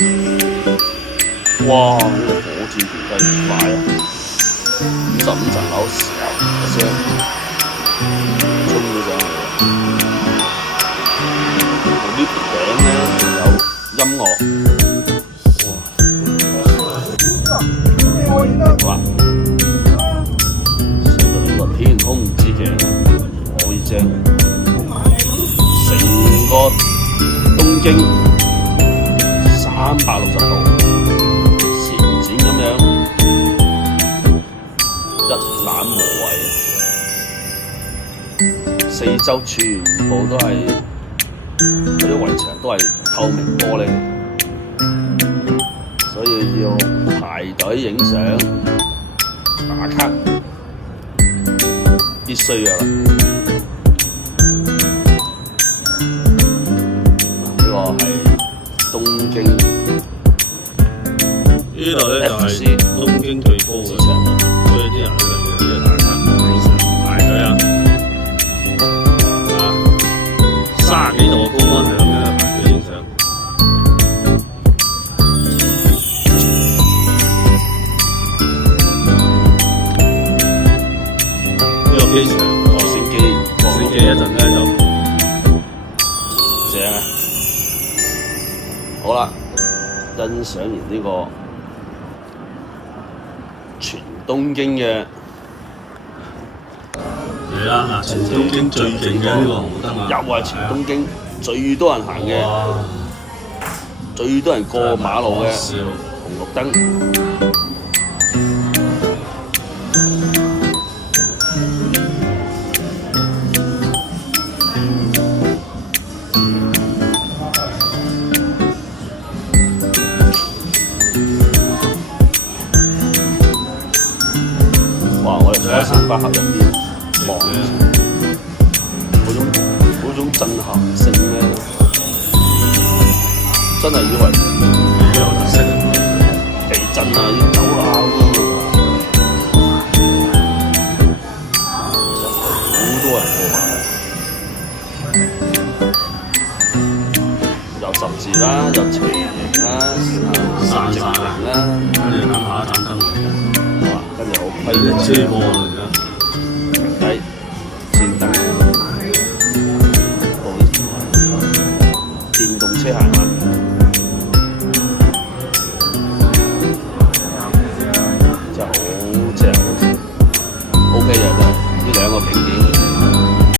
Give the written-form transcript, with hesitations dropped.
哇！呢、個火箭條雞快啊！55層樓時候一聲衝咗上去啊！呢條頂咧仲有音樂。好啦，上到呢個天空之鏡，可以將成個東京360度前展咁樣一覽無遺，四周全部都係嗰啲圍牆都係透明玻璃，所以要排隊影相打卡必須㗎啦。呢個係東京，呢度咧就係東京最高嘅場，所以啲人咧就要打卡影相排隊啊！30幾度嘅高溫係咁樣排隊影相。呢個機場直升機一陣咧就正啊！好啦，欣賞完呢個全東京嘅嚟啦！全東京最勁嘅呢個紅綠燈啊！又係全東京最多人行嘅、最多人過馬路嘅紅綠燈。哇！我哋坐喺星巴克入邊望嗰種震撼性咧，真係以為幾有特色啊！地震啊要走啦咁好多人過馬路，有十字啦，有斜形啦，直形啦，跟住等下一盞燈嚟嘅，跟住好有啲規遮波嚟嘅。